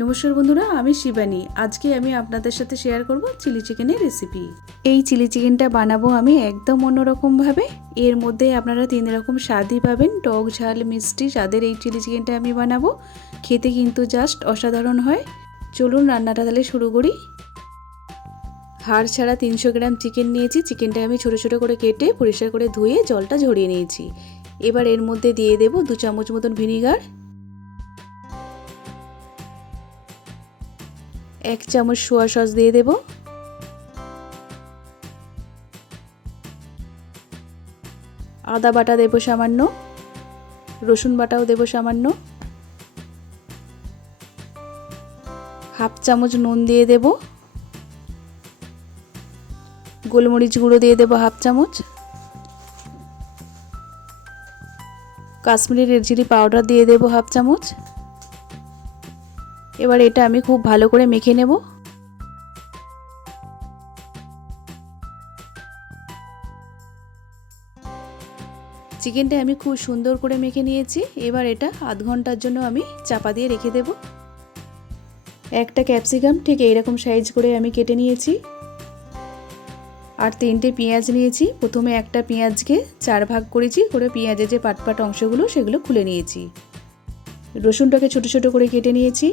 নমস্কার বন্ধুরা, আমি শিবানী। আজকে আমি আপনাদের সাথে শেয়ার করব চিলি চিকেনের রেসিপি। এই চিলি চিকেনটা বানাবো আমি একদম অন্যরকমভাবে। এর মধ্যে আপনারা 3 রকম স্বাদই পাবেন, টক ঝাল মিষ্টি স্বাদের এই চিলি চিকেনটা আমি বানাবো। খেতে কিন্তু জাস্ট অসাধারণ হয়। চলুন রান্নাটা তাহলে শুরু করি। হাড় ছাড়া 300 গ্রাম চিকেন নিয়েছি। চিকেনটা আমি ছোটো ছোটো করে কেটে পরিষ্কার করে ধুয়ে জলটা ঝরিয়ে নিয়েছি। এবার এর মধ্যে দিয়ে দেব 2 চামচ মতন ভিনিগার, 1 চামচ সোয়া সস দিয়ে দেব, আদা বাটা দেব সামান্য, রসুন বাটাও দেব সামান্য, হাফ চামচ নুন দিয়ে দেব, গোলমরিচ গুঁড়ো দিয়ে দেব হাফ চামচ, কাশ্মীরি রেড চিলি পাউডার দিয়ে দেব হাফ চামচ। এবার এটা আমি খুব ভালো করে মেখে নেব। চিকেনটা আমি খুব সুন্দর করে মেখে নিয়েছি। এবার এটা আধ ঘন্টার জন্য আমি চাপা দিয়ে রেখে দেব। একটা ক্যাপসিকাম ঠিক এইরকম সাইজ করে আমি কেটে নিয়েছি, আর 3টে পেঁয়াজ নিয়েছি। প্রথমে একটা পেঁয়াজকে 4 ভাগ করেছি, করে পেঁয়াজের যে পাট অংশগুলো সেগুলো খুলে নিয়েছি। রসুনটাকে ছোট ছোট করে কেটে নিয়েছি।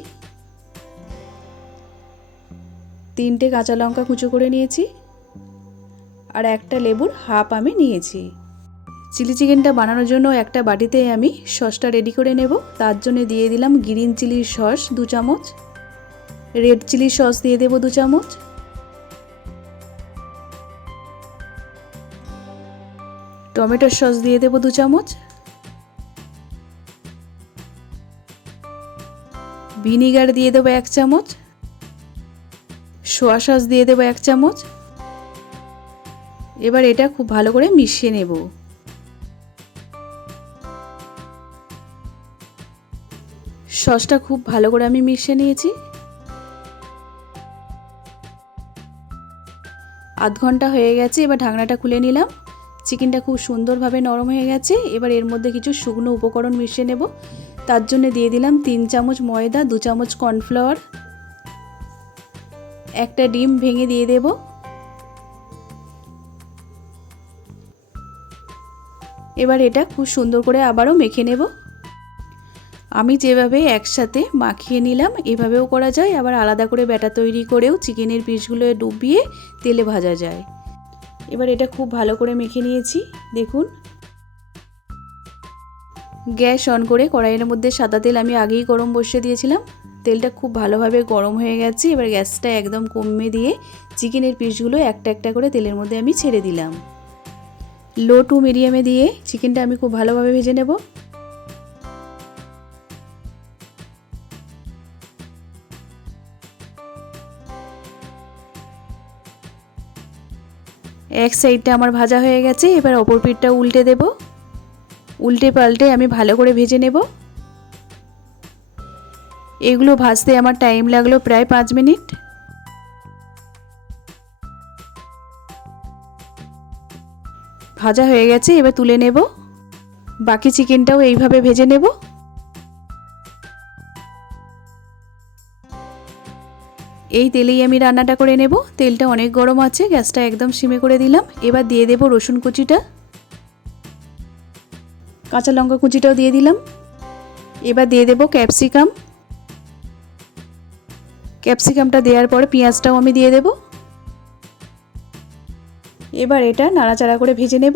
3টে কাঁচা লঙ্কা কুচো করে নিয়েছি, আর একটা লেবুর হাফ আমি নিয়েছি। চিলি চিকেনটা বানানোর জন্য একটা বাটিতে আমি সসটা রেডি করে নেব। তার জন্য দিয়ে দিলাম গ্রিন চিলির সস 2 চামচ, রেড চিলির সস দিয়ে দেব 2 চামচ, টমেটোর সস দিয়ে দেব 2 চামচ, ভিনিগার দিয়ে দেব 1 চামচ, সোয়া সস দিয়ে দেব 1 চামচ। এবার এটা খুব ভালো করে মিশিয়ে নেব। সসটা খুব ভালো করে আমি মিশিয়ে নিয়েছি। আধ ঘন্টা হয়ে গেছে। এবার ঢাকনাটা খুলে নিলাম। চিকেনটা খুব সুন্দরভাবে নরম হয়ে গেছে। এবার এর মধ্যে কিছু শুকনো উপকরণ মিশিয়ে নেব। তার জন্য দিয়ে দিলাম 3 চামচ ময়দা, 2 চামচ কর্নফ্লাওয়ার, একটা ডিম ভেঙে দিয়ে দেব। এবার এটা খুব সুন্দর করে আবারও মেখে নেব। আমি যেভাবে একসাথে মাখিয়ে নিলাম এভাবেও করা যায়, আবার আলাদা করে ব্যাটার তৈরি করেও চিকেনের পিসগুলো ডুবিয়ে তেলে ভাজা যায়। এবার এটা খুব ভালো করে মেখে নিয়েছি। দেখুন, গ্যাস অন করে কড়াইয়ের মধ্যে সাদা তেল আমি আগেই গরম বসিয়ে দিয়েছিলাম। তেলটা খুব ভালোভাবে গরম হয়ে গেছে। এবার গ্যাসটা একদম কমিয়ে দিয়ে চিকেনের পিসগুলো একটা একটা করে তেলের মধ্যে আমি ছেড়ে দিলাম। লো টু মিডিয়ামে দিয়ে চিকেনটা আমি খুব ভালোভাবে ভেজে নেব। এক সাইডটা আমার ভাজা হয়ে গেছে। এবার অপর পিঠটা উল্টে দেব। উল্টে পাল্টে আমি ভালো করে ভেজে নেব। এগুলো ভাজতে আমার টাইম লাগলো প্রায় 5 মিনিট। ভাজা হয়ে গেছে, এবার তুলে নেব। বাকি চিকেনটাও এইভাবে ভেজে নেব। এই তেলেই আমি রান্নাটা করে নেব। তেলটা অনেক গরম আছে, গ্যাসটা একদম সিমে করে দিলাম। এবার দিয়ে দেব রসুন কুচিটা, কাঁচা লঙ্কা কুচিটাও দিয়ে দিলাম। এবার দিয়ে দেব ক্যাপসিকাম। ক্যাপসিকামটা দেওয়ার পরে পেঁয়াজটাও আমি দিয়ে দেব। এবার এটা নাড়াচাড়া করে ভেজে নেব।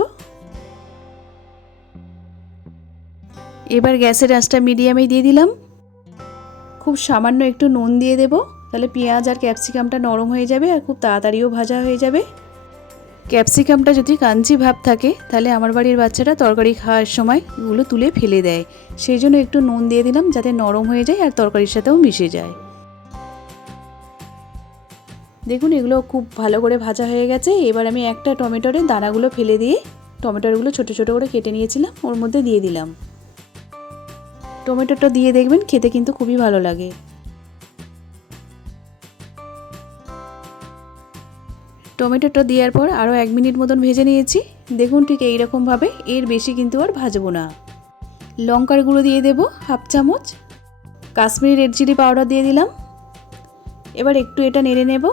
এবার গ্যাসের আঁচটা মিডিয়ামে দিয়ে দিলাম। খুব সামান্য একটু নুন দিয়ে দেব, তাহলে পেঁয়াজ আর ক্যাপসিকামটা নরম হয়ে যাবে আর খুব তাড়াতাড়িও ভাজা হয়ে যাবে। ক্যাপসিকামটা যদি কাঞ্চি ভাব থাকে তাহলে আমার বাড়ির বাচ্চারা তরকারি খাওয়ার সময় এগুলো তুলে ফেলে দেয়। সেই জন্য একটু নুন দিয়ে দিলাম যাতে নরম হয়ে যায় আর তরকারির সাথেও মিশে যায়। দেখুন, এগুলো খুব ভালো করে ভাজা হয়ে গেছে। এবার আমি একটা টমেটোর দানাগুলো ফেলে দিয়ে টমেটোগুলো ছোট ছোট করে কেটে নিয়েছিলাম ওর মধ্যে দিয়ে দিলাম। টমেটোটা দিয়ে দেখবেন খেতে কিন্তু খুবই ভালো লাগে। টমেটোটা দেওয়ার পর আরও 1 মিনিট মতন ভেজে নিয়েছি। দেখুন ঠিক এইরকমভাবে, এর বেশি কিন্তু আর ভাজবো না। লঙ্কার গুঁড়ো দিয়ে দেব হাফ চামচ, কাশ্মীরি রেড চিলি পাউডার দিয়ে দিলাম। এবার একটু এটা নেড়ে নেব।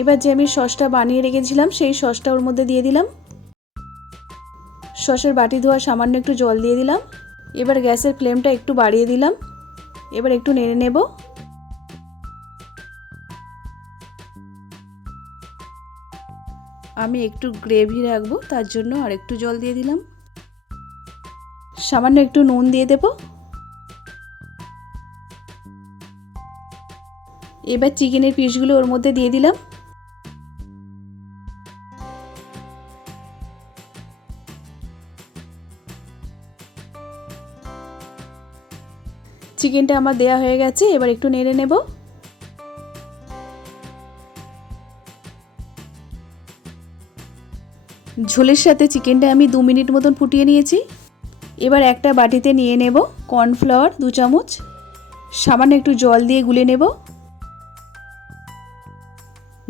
এবার যে আমি সসটা বানিয়ে রেখেছিলাম সেই সসটা ওর মধ্যে দিয়ে দিলাম। সসের বাটি ধোয়া সামান্য একটু জল দিয়ে দিলাম। এবার গ্যাসের ফ্লেমটা একটু বাড়িয়ে দিলাম। এবার একটু নেড়ে নেব। আমি একটু গ্রেভি রাখবো, তার জন্য আর একটু জল দিয়ে দিলাম। সামান্য একটু নুন দিয়ে দেব। এবার চিকেনের পিসগুলো ওর মধ্যে দিয়ে দিলাম। চিকেনটা আমার দেয়া হয়ে গেছে, এবার একটু নেড়ে নেব। ঝোলের সাথে চিকেনটা আমি 2 মিনিট মতন ফুটিয়ে নিয়েছি। এবার একটা বাটিতে নিয়ে নেব কর্নফ্লাওয়ার 2 চামচ, সামান্য একটু জল দিয়ে গুলে নেব।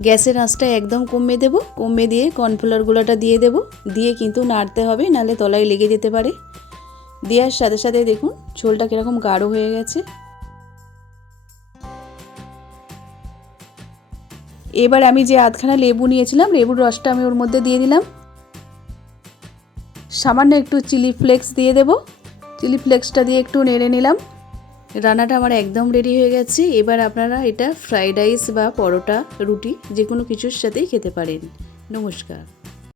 গ্যাসের আঁচটা একদম কমিয়ে দেব। কমিয়ে দিয়ে কর্নফ্লাওয়ার গুঁড়োটা দিয়ে দেব। দিয়ে কিন্তু নাড়তে হবে, নাহলে তলায় লেগে যেতে পারে। দেওয়ার সাথে সাথে দেখুন ঝোলটা কীরকম গাঢ় হয়ে গেছে। এবার আমি যে আধখানা লেবু নিয়েছিলাম, লেবুর রসটা আমি ওর মধ্যে দিয়ে দিলাম। সামান্য একটু চিলি ফ্লেক্স দিয়ে দেব। চিলি ফ্লেক্সটা দিয়ে একটু নেড়ে নিলাম। রান্নাটা আমার একদম রেডি হয়ে গেছে। এবার আপনারা এটা ফ্রাইড রাইস বা পরোটা, রুটি যে কোনো কিছুর সাথেই খেতে পারেন। নমস্কার।